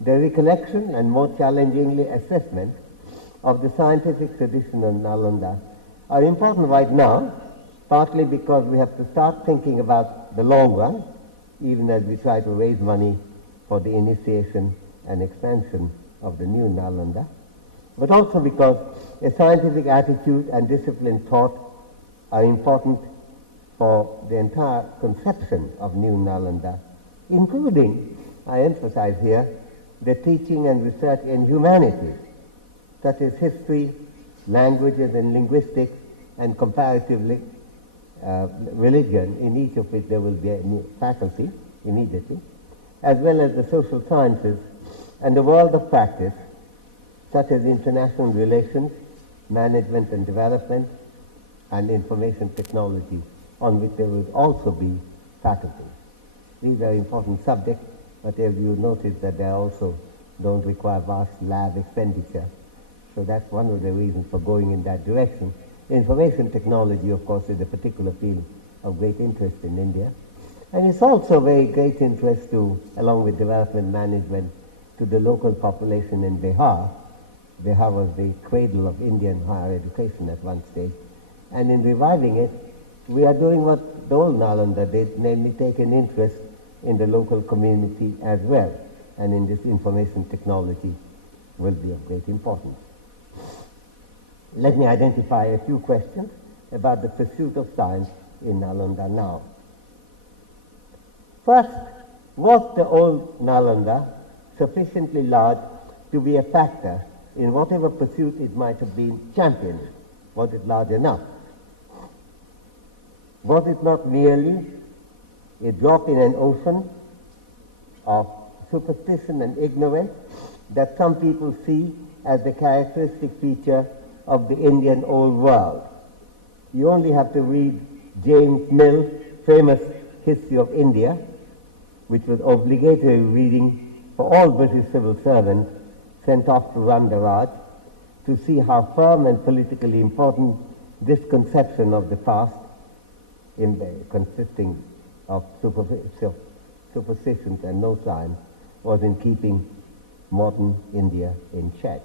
the recollection and more challengingly assessment of the scientific tradition of Nalanda are important right now, partly because we have to start thinking about the long run, even as we try to raise money for the initiation and expansion of the new Nalanda, but also because a scientific attitude and disciplined thought are important for the entire conception of new Nalanda, including, I emphasize here, the teaching and research in humanities, such as history, languages and linguistics, and comparatively religion, in each of which there will be a new faculty immediately, as well as the social sciences and the world of practice, such as international relations, management and development, and information technology, on which there will also be faculty. These are important subjects, but as you notice that they also don't require vast lab expenditure. So that's one of the reasons for going in that direction. Information technology, of course, is a particular field of great interest in India. And it's also very great interest to, along with development management, to the local population in Bihar. Bihar was the cradle of Indian higher education at one stage. And in reviving it, we are doing what the old Nalanda did, namely take an interest in the local community as well. And in this information technology will be of great importance. Let me identify a few questions about the pursuit of science in Nalanda now. First, was the old Nalanda sufficiently large to be a factor in whatever pursuit it might have been championed? Was it large enough? Was it not merely a drop in an ocean of superstition and ignorance that some people see as the characteristic feature of the Indian old world? You only have to read James Mill's famous History of India, which was obligatory reading for all British civil servants sent off to run the Raj, to see how firm and politically important this conception of the past, consisting of superstitions and no science, was in keeping modern India in check.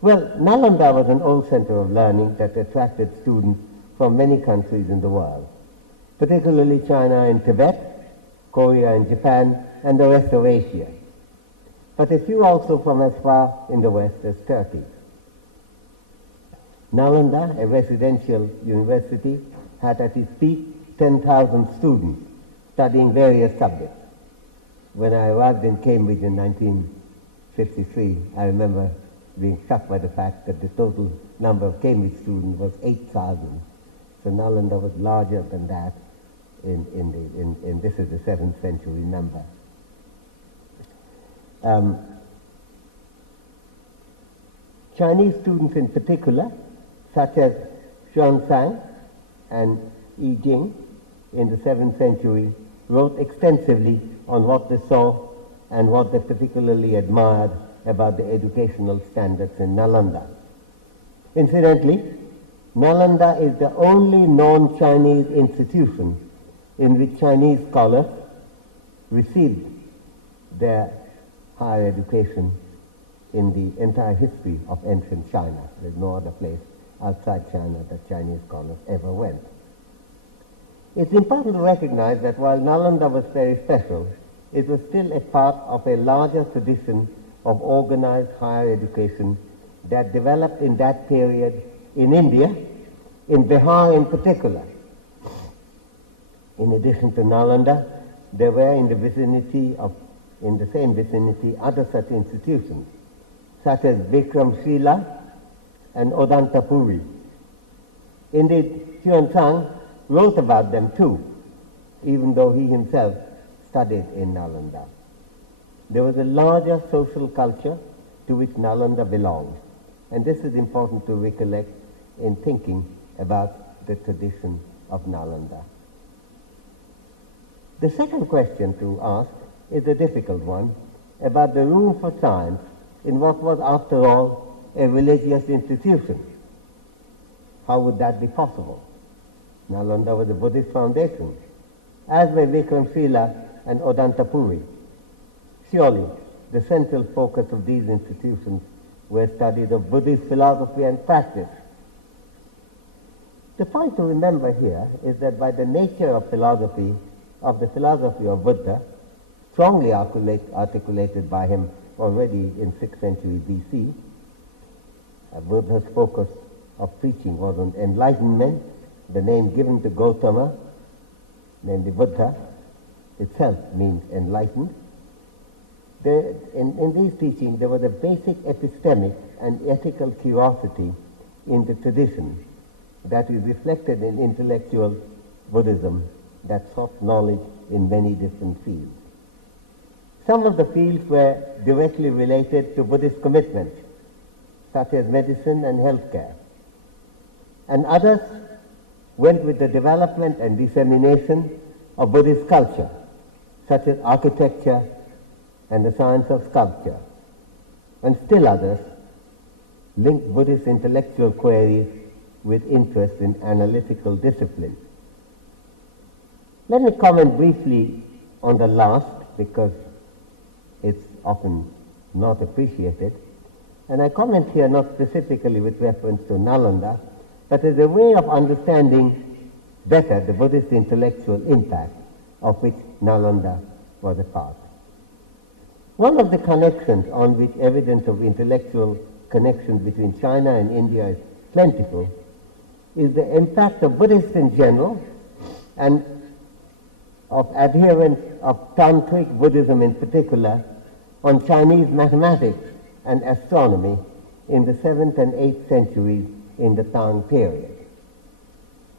Well, Nalanda was an old center of learning that attracted students from many countries in the world, particularly China and Tibet, Korea and Japan, and the rest of Asia, but a few also from as far in the west as Turkey. Nalanda, a residential university, had at its peak 10,000 students studying various subjects. When I arrived in Cambridge in 1953, I remember being struck by the fact that the total number of Cambridge students was 8,000. So Nalanda was larger than that in this is the 7th century number. Chinese students in particular, such as Xuanzang and Yi Jing in the 7th century, wrote extensively on what they saw and what they particularly admired about the educational standards in Nalanda. Incidentally, Nalanda is the only non-Chinese institution in which Chinese scholars received their higher education in the entire history of ancient China. There's no other place outside China that Chinese scholars ever went. It's important to recognize that while Nalanda was very special, it was still a part of a larger tradition of organized higher education that developed in that period in India, in Bihar in particular. In addition to Nalanda, there were in the same vicinity, other such institutions, such as Vikramshila and Odantapuri. Indeed, Xuanzang wrote about them too, even though he himself studied in Nalanda. There was a larger social culture to which Nalanda belonged, and this is important to recollect in thinking about the tradition of Nalanda. The second question to ask is a difficult one about the room for science in what was, after all, a religious institution. How would that be possible? Nalanda was a Buddhist foundation, as were Vikramshila and Odantapuri. Surely, the central focus of these institutions were studies of Buddhist philosophy and practice. The point to remember here is that by the nature of philosophy, of the philosophy of Buddha, strongly articulated by him already in 6th century BC, Buddha's focus of preaching was on enlightenment. The name given to Gautama, namely Buddha, itself means enlightened. In these teachings, there was a basic epistemic and ethical curiosity in the tradition that is reflected in intellectual Buddhism that sought knowledge in many different fields. Some of the fields were directly related to Buddhist commitments, such as medicine and healthcare, and others went with the development and dissemination of Buddhist culture, such as architecture and the science of sculpture, and still others linked Buddhist intellectual queries with interest in analytical discipline. Let me comment briefly on the last, because it's often not appreciated, and I comment here not specifically with reference to Nalanda, but as a way of understanding better the Buddhist intellectual impact of which Nalanda was a part. One of the connections on which evidence of intellectual connections between China and India is plentiful is the impact of Buddhists in general and of adherents of Tantric Buddhism in particular on Chinese mathematics and astronomy in the 7th and 8th centuries in the Tang period.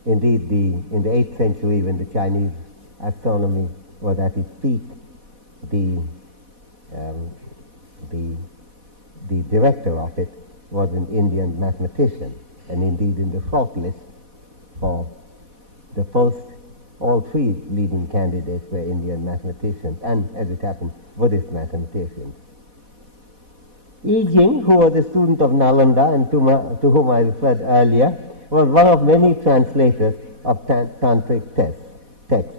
Indeed, in the 8th century, when the Chinese astronomy was at its peak, the director of it was an Indian mathematician, and indeed in the short list for the post, all three leading candidates were Indian mathematicians, and as it happened, Buddhist mathematicians. Yi Jing, who was a student of Nalanda and to whom I referred earlier, was one of many translators of Tantric texts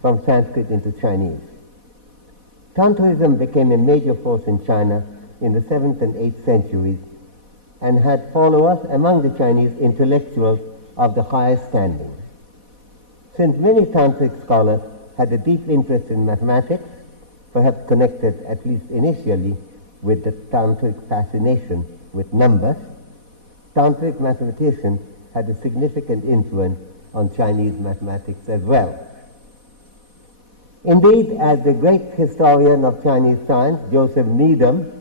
from Sanskrit into Chinese. Tantrism became a major force in China in the 7th and 8th centuries and had followers among the Chinese intellectuals of the highest standing. Since many Tantric scholars had a deep interest in mathematics, perhaps connected at least initially with the Tantric fascination with numbers, Tantric mathematicians had a significant influence on Chinese mathematics as well. Indeed, as the great historian of Chinese science, Joseph Needham,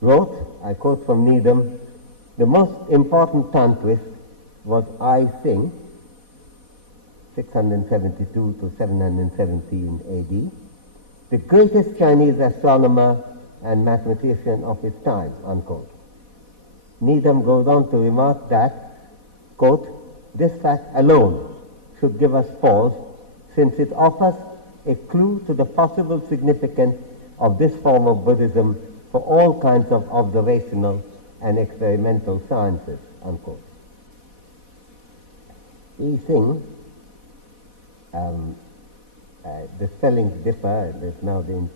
wrote, I quote from Needham, "The most important Tantrist was I Sing, 672 to 717 AD, the greatest Chinese astronomer and mathematician of his time," unquote. Needham goes on to remark that, quote, "This fact alone should give us pause, since it offers a clue to the possible significance of this form of Buddhism for all kinds of observational and experimental sciences," unquote. Yi Sing, the spellings differ. There's now in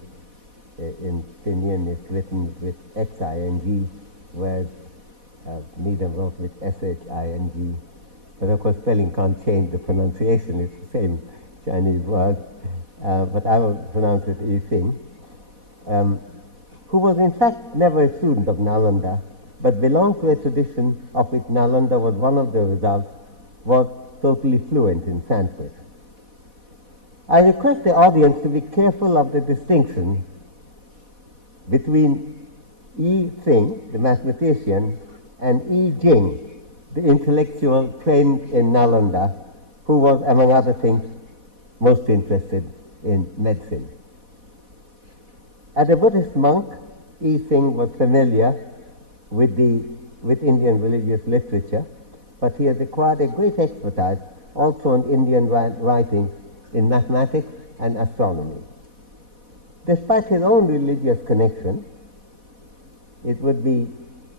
Pinyin it's written with X-I-N-G, whereas Needham wrote with S-H-I-N-G. But of course spelling can't change the pronunciation, it's the same Chinese word. But I will pronounce it Yi Sing, who was in fact never a student of Nalanda, but belonged to a tradition of which Nalanda was one of the results, was totally fluent in Sanskrit. I request the audience to be careful of the distinction between Yi Sing, the mathematician, and Yi Jing, the intellectual trained in Nalanda, who was, among other things, most interested in medicine. As a Buddhist monk, Yi Sing was familiar with Indian religious literature, but he has acquired a great expertise also in Indian writings in mathematics and astronomy. Despite his own religious connection, it would be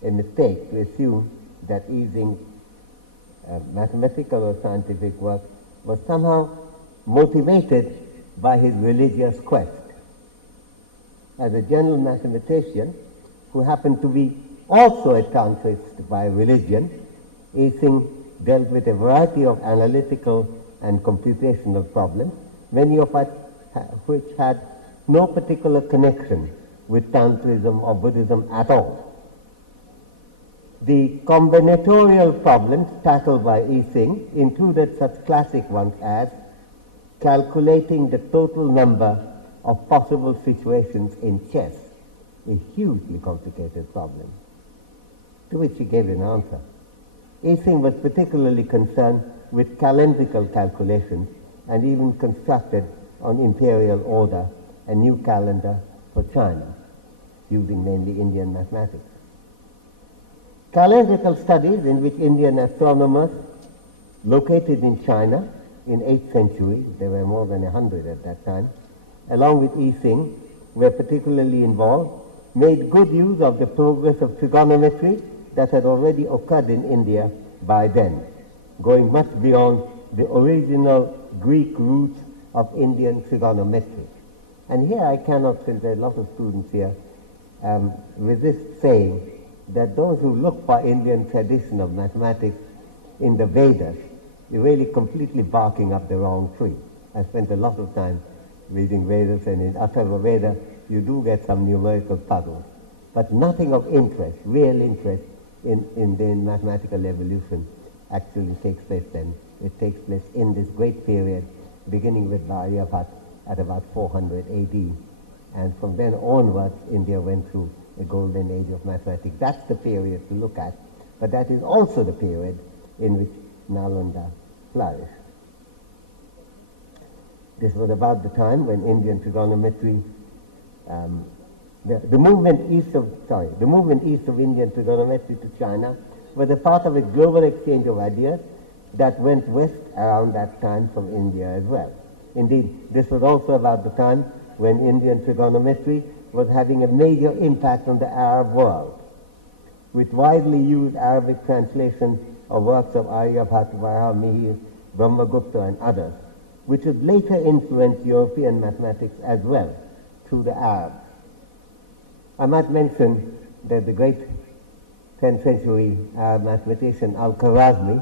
a mistake to assume that Yi Jing's mathematical or scientific work was somehow motivated by his religious quest. as a general mathematician who happened to be also a Tantrist by religion, Ising dealt with a variety of analytical and computational problems, many of which had no particular connection with Tantrism or Buddhism at all. The combinatorial problems tackled by Ising included such classic ones as calculating the total number of possible situations in chess, a hugely complicated problem, to which he gave an answer. Ising was particularly concerned with calendrical calculations and even constructed on imperial order a new calendar for China, using mainly Indian mathematics. Calendrical studies in which Indian astronomers located in China in 8th century, there were more than 100 at that time, along with Ising, were particularly involved, made good use of the progress of trigonometry that had already occurred in India by then, going much beyond the original Greek roots of Indian trigonometry. And here I cannot, since there are a lot of students here, resist saying that those who look for Indian tradition of mathematics in the Vedas are really completely barking up the wrong tree. I spent a lot of time reading Vedas, and in Atharva Veda you do get some numerical puzzles, but nothing of interest, real interest in the mathematical evolution actually takes place then. It takes place in this great period, beginning with Aryabhat at about 400 AD, and from then onwards India went through a golden age of mathematics. That's the period to look at, but that is also the period in which Nalanda flourished. This was about the time when Indian trigonometry, the movement east of Indian trigonometry to China was a part of a global exchange of ideas that went west around that time from India as well. Indeed, this was also about the time when Indian trigonometry was having a major impact on the Arab world, with widely used Arabic translation of works of Aryabhat, Varahamihir, Brahmagupta and others, which would later influence European mathematics as well through the Arabs. I might mention that the great 10th century Arab mathematician Al-Khwarizmi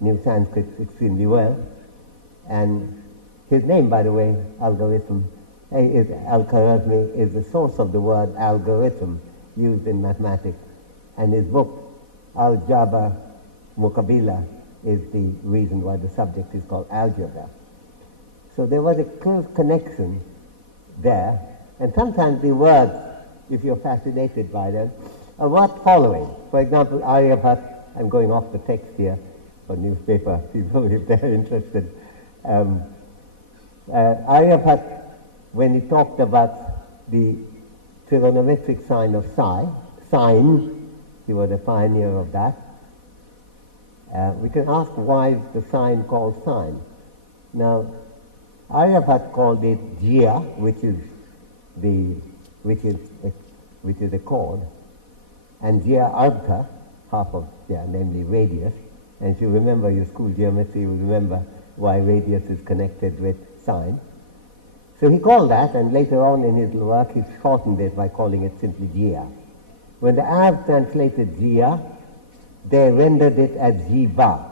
knew Sanskrit extremely well, and his name, by the way, Al-Khwarizmi, is the source of the word algorithm used in mathematics, and his book Al-Jabr Muqabila is the reason why the subject is called algebra. So there was a close connection there, and sometimes the words, if you're fascinated by them, are worth following. For example, Aryabhat, I'm going off the text here for newspaper people if they're interested. Aryabhat, when he talked about the trigonometric sign of sine, he was a pioneer of that. We can ask why is the sign called sine. Now, Aryabhat called it jia, which is a chord, and jia artha, half of jia, namely radius. And if you remember your school geometry, you will remember why radius is connected with sine. So he called that, and later on in his work he shortened it by calling it simply jia. When the Arabs translated jia, they rendered it as jiva.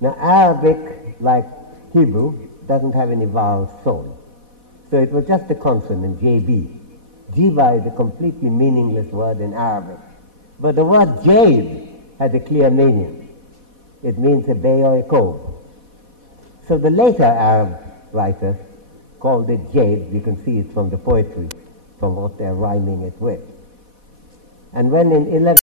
Now Arabic, like Hebrew, doesn't have any vowels shown. So it was just a consonant, JB. Jiva is a completely meaningless word in Arabic. But the word jade has a clear meaning. It means a bay or a cove. So the later Arab writers called it jade. You can see it from the poetry, from what they're rhyming it with. And when in 11